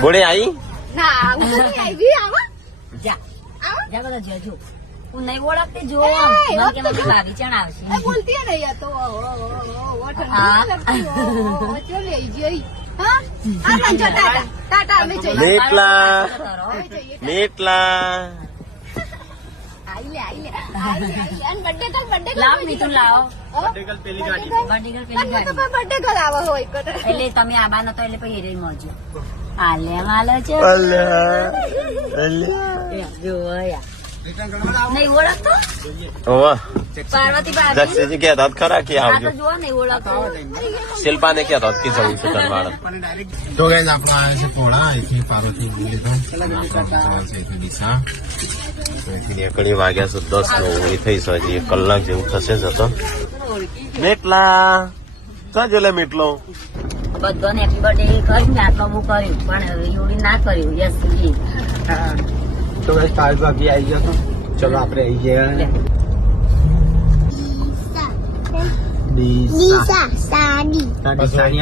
બોડે આવી ના હું તો નહીં આવી આવો જા જા બધા જજો હું નહીં ઓળખતી જો એ, મને કે તો મારી ભાભી ચણ આવશે એ બોલતી હે ને યાર તો હા. ચલો લઈ જઈ હા આ મંજો ટાટા ટાટા અમે જઈએ મેટલા અમે જઈએ મેટલા આઈ લે અને બર્થડે લાવ મીઠું લાવો બર્થડે બર્થડે પેલી ગાડી બર્થડે કલ આવો હોય કર એટલે તમે આબાનો તો એટલે પછી હેરી મોજો હાલે હાલે છે અલ્યા અલ્યા જો યા નહીં ઓળખતો ઓવા પાર્વતી ભાભી દક્ષજી કહેતા ખરા કે આ આવજો તો જો નહીં ઓળખતો શિલ્પાને કહેતા કે જવું છે તનવાડ તો ગાઈઝ આપણે આવે છે પોળા અહીંથી પાર્વતી બોલી તો અહીંથી દિશા નીકળી વાગ્યા છે 10:09 થઈ છે હજી 1 કલાક જેવું થશે જતો મેટલા સાજો લે મેટલો બધાને હેપી બર્થડે કરીને આટલો બહુ કર્યું પણ એવડી ના કર્યું યસ તો ગાઈઝ પાર્વતી ભાભી આવી ગયા તો ચલો આપણે આવી ગયા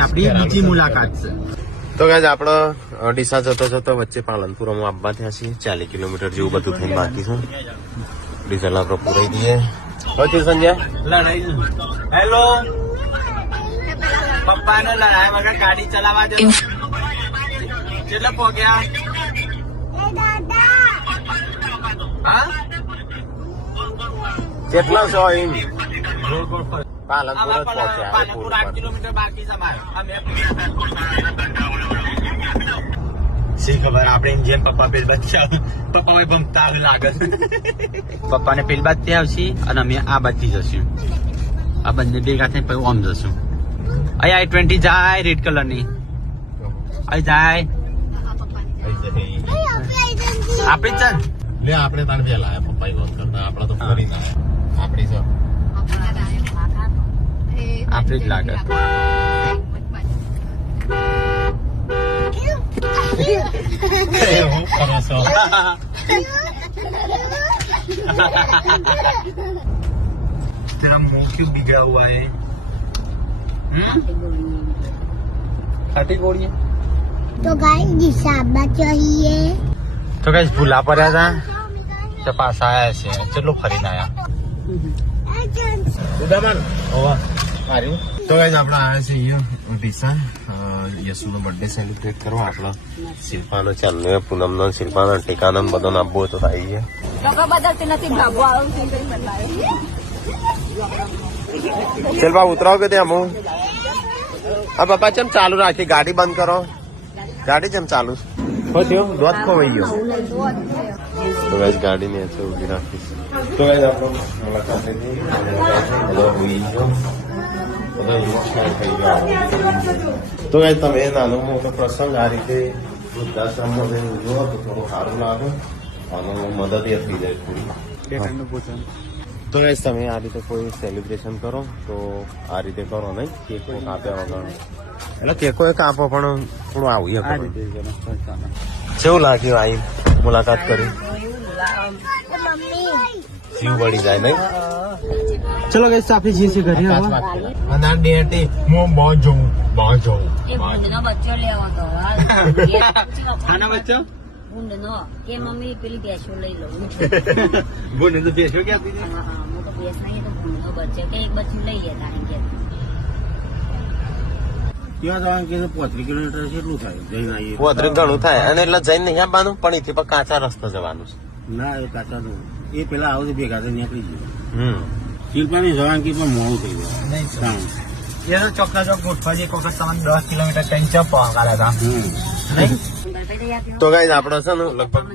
આપણી બીજી મુલાકાત છે તો ગાઈઝ આપણો ડીસા જતો જતો વચ્ચે પાલનપુરમાં આવવા થયા છીએ 40 કિલોમીટર જેવું બધું થઈને બાકી છે ડીઝલ આપણે પૂરાઈ દઈએ હવે સંજય હેલો પપ્પાને લડાય વગર ગાડી ચલાવવા દે કેટલા પહોંચ્યા હા કેટલા છો એમ પાલનપુર જ પાલનપુર 8 કિલોમીટર બાકી છે શી ખબર આપણે જેમ પપ્પા પેલ બાદ પપ્પા ભમતા લાગે પપ્પાને પેલ બાદ ત્યાં આવશે અને અમે આ બાજથી જશું આ બંને ભેગા થઈને પછી આમ જશું અહીંયા I-20 જાય રેડ કલર ની અહીં જાય આપણે ચાલ લે આપણે તાને પેલા આયા પપ્પા વાત કરતા આપડા તો ફરી ના આપડી છે આપણે જ લાગે હું કરો છો तेरा मुंह क्यों बिगड़ा हुआ है खाटी गोड़ी तो गाइस दिशा चाहिए तो गाइस भूला पड़ा था तो पास आया છે ચલો ફરીને આયા ઉદામન ઓવા માર્યું તો ગાઈઝ આપણે આવ્યા છે અહીંયા ડીસા યશુનો બર્થડે સેલિબ્રેટ કરવા આપણા શિલ્પાનો ચાલનો પૂનમનો શિલ્પાનો ટીકાનો બધાનો આપવો તો આવી ગયા લોકો બદલતી નથી ભાગો આવું છે કઈ બદલાવે શિલ્પા ઉતરાવ કે ત્યાં હું હા પપ્પા ચમ ચાલુ રાખી ગાડી બંધ કરો ગાડી ચમ ચાલુ થયો દોત ખોવાઈ ગયો તો ગાઈઝ ગાડી ને ઉભી રાખીશ તો ગાઈઝ આપણો મુલાકાત થઈ બધા હોઈ ગયો તો ગાઈઝ તમે નાનો મોટો પ્રસંગ આ રીતે વૃદ્ધાશ્રમમાં જઈને ઉજવો તો થોડું સારું લાગે અને મદદ એ થઈ જાય થોડી તો ગાઈઝ તમે આ રીતે કોઈ સેલિબ્રેશન કરો તો આ રીતે કરો નહીં કેકો કાપ્યા વગર એટલે કેકો એ કાપો પણ થોડું આવું કેવું લાગ્યું આવી મુલાકાત કરી જીવ વળી જાય નહીં ચલો ગાઈસ આપણે જઈએ છીએ ઘરે અને આ ડેટી હું બહુ જોઉં એ ભૂંડનો બચ્ચો લેવો તો આના બચ્ચો ભૂંડનો કે મમ્મી પેલી ભેંસો લઈ લઉં બોને તો બેસો ક્યાં હતી હું તો ભેંસ નહીં તો ભૂંડનો બચ્ચો કે એક બચ્ચું લઈએ તારે કે ક્યાં જવાનું કે 35 કિલોમીટર કેટલું થાય જઈને આવીએ પોતરી ઘણું થાય અને એટલે જઈને નહીં આવવાનું પણ એથી પણ કાચા રસ્તા જવાનું છે ના એ કાચા નું એ પેલા આવું ભેગા થઈને નીકળી ગયું શિલ્પાની જવાનગી પણ મોડું થઈ ગયું એ તો ચોક્કસ ગોઠવાજી એક વખત તમને 10 કિલોમીટર કઈ ચપ પહોંચાડ્યા હતા તો ગાઈઝ આપણે છે ને લગભગ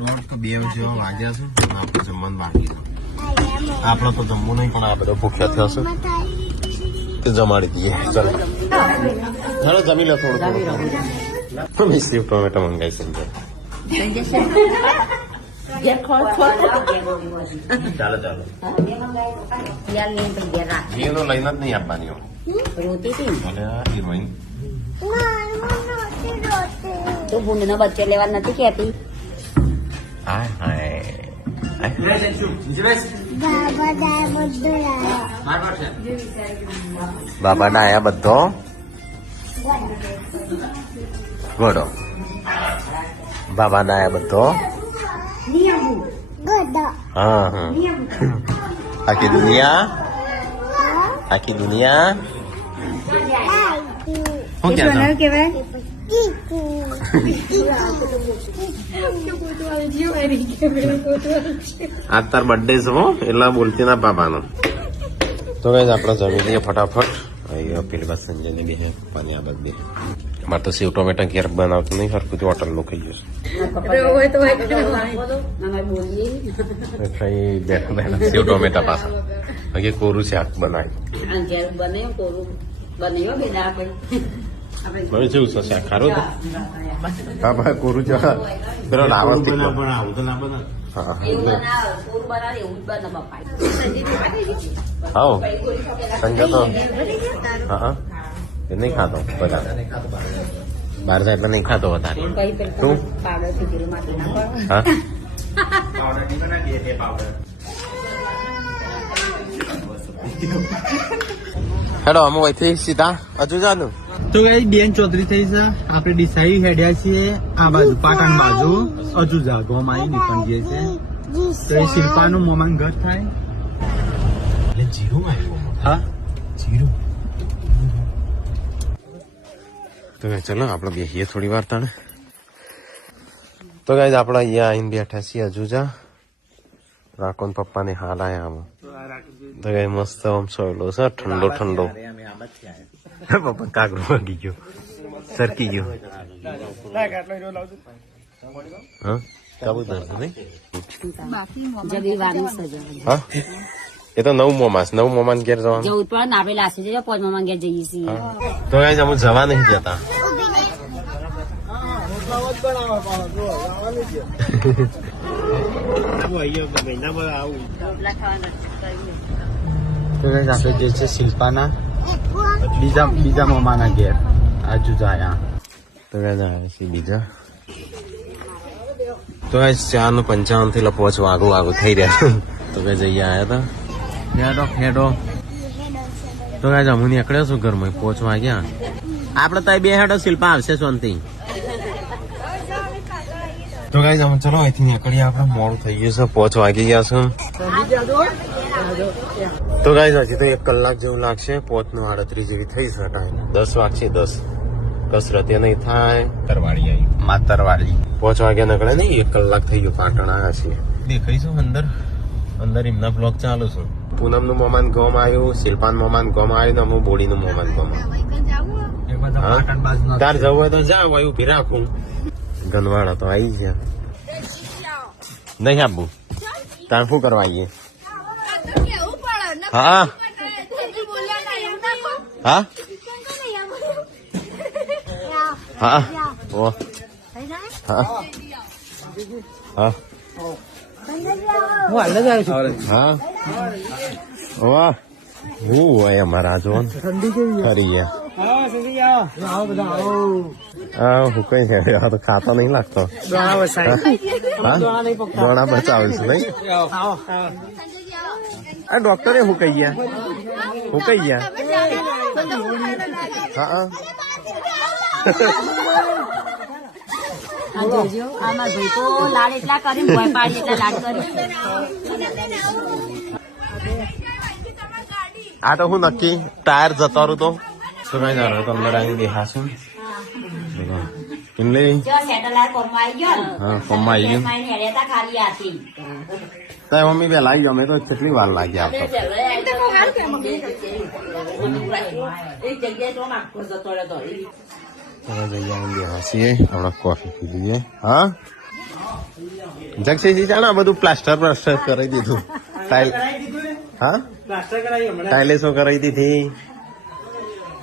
દોઢ કે 2 જેવા વાગ્યા છે અને આપણે જમવાનું બાકી છે આપણે તો જમવું નહીં પણ આ બધો ભૂખ્યા થયા છે જમાડી દઈએ ચાલો ચાલો જમી લો થોડું થોડું મિસ્ત્રી ટોમેટો મંગાઈ સમજો ચાલો ચાલો જીવનો લઈને જ નહીં આપવાની રોતી હતી હિરોઈન તું ભૂંડનો બચ્ચો લેવા નથી કહેતી હાય હાય બાબા ના આયા બધો ગોડો બાબા ના બધો હા હા આખી દુનિયા શું કહેતા આજ તાર બર્થડે છે હો એટલા બોલતી ના બાબાનો તો કઈ આપણે જમી લઈએ ફટાફટ અહીંયા પેલી વાત સંજયની બી હે પપ્પાની આ બધી મારે તો સેવ ટોમેટા ઘેર બનાવતું નહીં હરકું હોટલ નું ખાઈ જશે બેઠા બેઠા સેવ ટોમેટા પાછા હજી કોરું શાક બનાવ્યું જેવું છે શાક ખારું હા ભાઈ કોરું છે પેલો રાવણ પણ આવું તો ના બનાવે હા સંજય તો હા એ નહીં ખાતો વધારે બહાર જાય એટલે નહીં ખાતો વધારે તું હા હેડો અમે વહીથી સીધા હજુ જાનું તો કઈ બેન ચોતરી થઈ છે આપણે ડિસાઈ હેડ્યા છીએ આ બાજુ પાટણ બાજુ હજુ જાગવામાં આવી નીકળીએ છીએ તો એ શિલ્પાનું મોમાન ઘર થાય એટલે જીરું આવ્યું હા જીરું તો ચલો આપણે બેસીએ થોડી વાર તાણે તો ગાઈઝ આપણે અહીંયા આવીને બેઠા છીએ હજુ જા રાખોન પપ્પાને હાલ આયા આમાં તો ગાઈ મસ્ત આમ સોયલો છે ઠંડો ઠંડો પપ્પા કાગડો વાગી ગયો સરકી ગયો હા કબૂતર નહીં હા એ તો નવ મોમાન ઘેર જવાનું જવું પડે ને આપણે લાસી જઈએ પોચ મોમાન ઘેર જઈએ છીએ તો ગાઈઝ અમે જવા નહીં જતા તો કઈ આપણે જે છે શિલ્પાના બીજા મોમાના ઘેર આજુ જાયા તો કઈ જાય છે બીજા તો કઈ 4:55 થી 5 વાગુ થઈ રહ્યા તો કઈ જઈ આવ્યા હતા હેડો તો કઈ હું નીકળ્યો છું ઘરમાં 5 વાગ્યા આપડે તો બે હેડો શિલ્પા આવશે શાંતિ તો કઈ અમે ચલો અહીંથી નીકળીએ આપણે મોડું થઈ ગયું છે 5 વાગી ગયા છે તો ગાઈઝ હજી તો 1 કલાક જેવું લાગશે 5:38 જેવી થઈ છે ટાઈમ 10 વાગશે 10 કસરત એ નહીં થાય તરવાડી આવી માતરવાળી 5 વાગ્યા નીકળે નહીં 1 કલાક થઈ ગયું પાટણ આવ્યા છીએ દેખાઈશું અંદર એમના બ્લોગ ચાલુ છે પૂનમ નું મોમાન ગોમ આવ્યું શિલ્પાન મોમાન ગોમ આવ્યું અમુક બોડી નું મોમાન ગોમ તાર જવું હોય તો જાવ હોય ઉભી રાખું ગનવાડા તો આવી ગયા નહીં આપવું તાર શું કરવા આવીએ હા હા હા ઓ હા હા હા વાહ હું હોય અમારા જો ખરી ગયા હું કઈ છે તો ખાતો નહીં લાગતો દોણા બચાવે છે નહીં આ ડોક્ટરે હું કહી ગયા હા જોજો આમાં ભાઈ તો લાડ એટલા કરી ભોય પાડી એટલા લાડ કરી આ તો હું નક્કી ટાયર જતો રહ્યું તો શું કઈ ના રહ્યો તો અંદર આવીને દેખાશું એટલે સેટેલાઇટ ફોર્મમાં આવી ગયો ને હા ફોર્મમાં આવી ગયું હેડ્યા ખાલી હતી તારી મમ્મી બે લાગી અમે તો કેટલી વાર લાગી આપતો હસીએ હમણાં કોફી પી લઈએ હા જગસીજી જાણે બધું પ્લાસ્ટર કરી દીધું ટાઇલ હા ટાઇલેસો કરાવી દીધી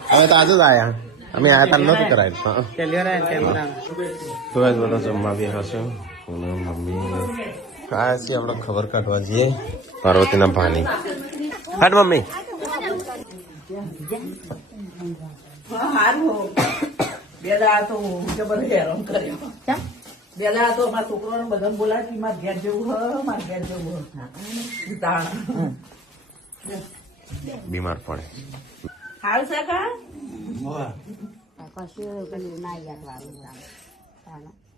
હવે તો આજુ જ આયા અમે આયા તાર નતું કરાયું તો જ બધા જમવા બી હશે મમ્મી આ છે આપણે ખબર કાઢવા જઈએ પાર્વતીના ભાની હાટ મમ્મી છોકરો બધા બોલાવી મારે ઘેર જેવું મારે ઘેર જેવું બીમાર પડે હાલ છે કા કશું પેલું ના યાદ વાળું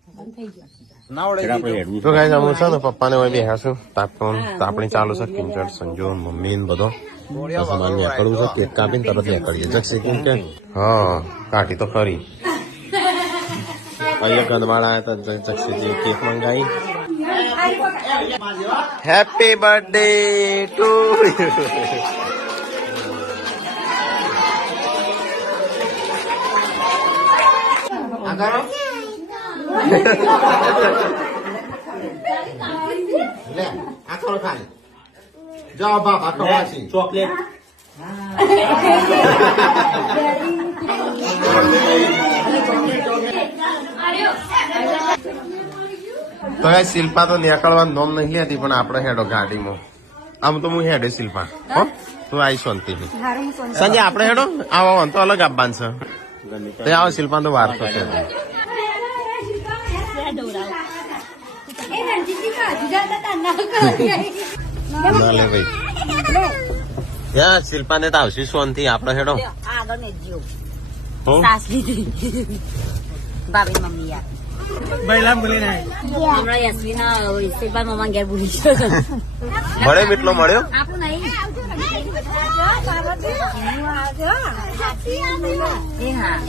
બંધ થઈ ગયું. તો ગાઈસ અમે છે ને પપ્પાને હવે બેહ્યા છું તાપણી ચાલુ છે કિંચડ સંજો મમ્મી ને બધો પછી મારે નીકળવું છે કેક કાપીને તરત નીકળીએ જક્ષી કેમ કે હા કાઢી તો ખરી અહીંયા ગંદવાળા આવ્યા હતા જક્ષીજી કેક મંગાવી હેપી બર્થડે ટુ લે આ થોડો ખાલી જાઓ બાપા ખવાસી ચોકલેટ તો એ શિલ્પા તો નીકળવાનું નોમ નહીં લેતી પણ આપણે હેડો ગાડીમાં આમ તો હું હેડે શિલ્પા હો તું આવી શાંતિથી સંજય આપણે હેડો આવો તો અલગ આપવાનું છે તે આવો શિલ્પા તો વાર તો છે ના લે ભાઈ યા શિલ્પા ને તો આવશે શાંતિ આપણે હેડો આગળ ને જીવ હો સાસ લીધી ભાભી મમ્મી યાર હમણાં યશ્વીના શિલ્પા મમ્મા ઘેર ભૂલી ગયો. મળે મીટલો મળ્યો આપણું નહીં એ હા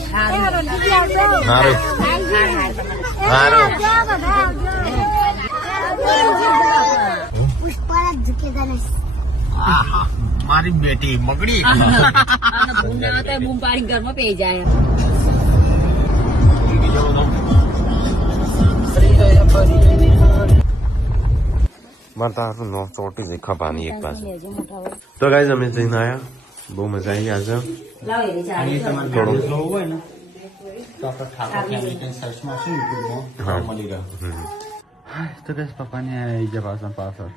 સારું મારી બેટી મગડી બૂમ ના હોય બૂમ પાડી ઘરમાં પી જાય. મારે તારું નો ચોટી દે ખપાની એક પાસે તો ગાઈઝ અમે જઈને આવ્યા બહુ મજા આવી આજે થોડું તો કઈ પપ્પાને આવી ગયા પાછળ